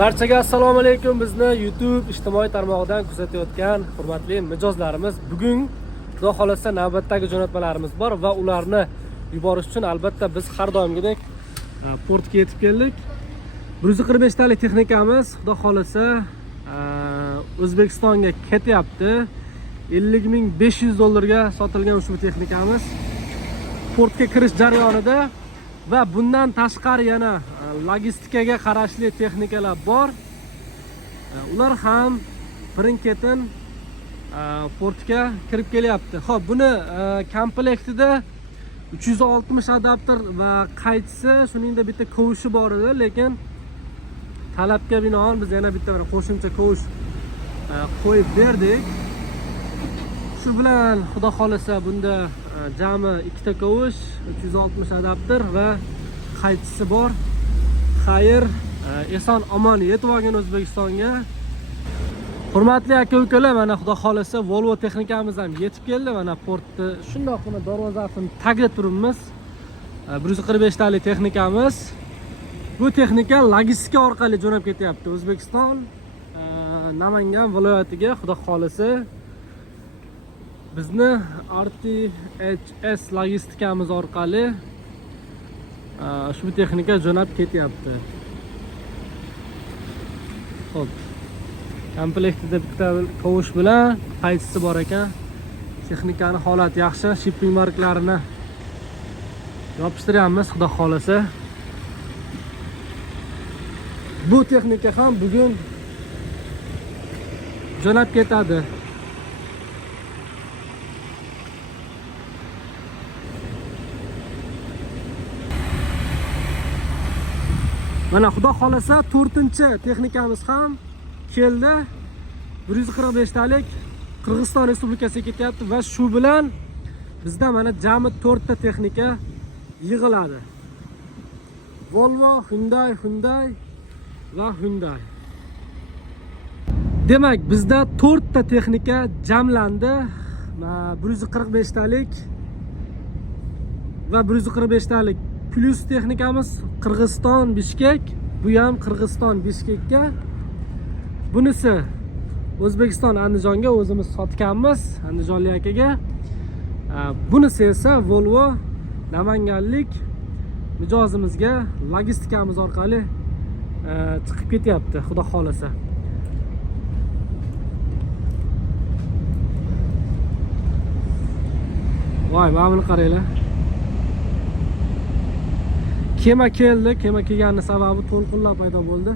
Barchaga assalomu alaykum. Bizni YouTube ijtimoiy tarmog'idan kuzatayotgan hurmatli mijozlarimiz, bugun xudo xolasa navbatdagi jo'natmalarimiz bor va ularni yuborish uchun albatta biz har doimgidek portga yetib keldik. 145 talik texnikamiz xudo xolasa O'zbekistonga ketyapti. 50.500 ga sotilgan ushbu texnikamiz portga kirish jarayonida va bundan tashqari yana logistikaga qarashli texnikalar bor. Ular ham birin-ketin portga kirib kelyapti. Xo'p, buni komplektida 360 adapter va qaytisi, shuningdek bitta kovushi bor edi, lekin talabga binoan biz yana bitta qo'shimcha kovush qo'yib berdik. Shu bilan xudo xolasa bunda jami ikkita kovush, 360 adapter va qaytisi bor. Xayr, eson omon yetib olgan O'zbekistonga. Hurmatli aka-ukalar, mana xudo xolasa Volvo texnikamiz ham yetib keldi. Mana portni shundoqqina darvozasining tagida turibmiz. 145 talik texnikamiz. Bu texnika logistika orqali jo'nab ketyapti. O'zbekiston Namangan viloyatiga xudo xolasa bizni RTHS logistikamiz orqali ushbu texnika jo'nab ketyapti. Xo'p. Komplektida bitta kovush bilan qaytisi bor ekan. Texnikaning holati yaxshi, shipping marklarini yopishtiryapmiz xudo xolasa. Bu texnika ham bugun jo'nab ketadi. Mana xudo xolasa 4-texnikamiz ham keldi. 145 talik Qirg'iziston Respublikasiga ketyapti va shu bilan bizda mana jami 4 ta texnika yig'iladi. Volvo, Hyundai va Hyundai. Demak, bizda 4 ta texnika jamlandi. 145 talik va 145 talik plus texnikamiz Qirg'iziston Bishkek, bu ham Qirg'iziston Bishkekka. Bunisi O'zbekiston Andijonga o'zimiz sotganmiz, andijonlik akaga. Bunisi esa Volvo namanganlik mijozimizga logistikamiz orqali chiqib ketyapti, xudo xolasa. Voy, mana buni qaranglar. Kema keldi, kema kelgani sababi to'lqinlar paydo bo'ldi.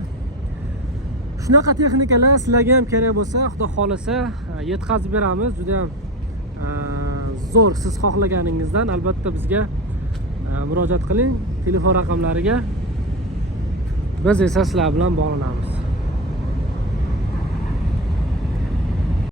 Shunaqa texnikalar sizlarga ham kerak bo'lsa, xudo xolasa yetkazib beramiz. Juda ham zo'r, siz xohlaganingizdan albatta bizga murojaat qiling telefon raqamlariga. Biz esa sizlar bilan bog'lanamiz.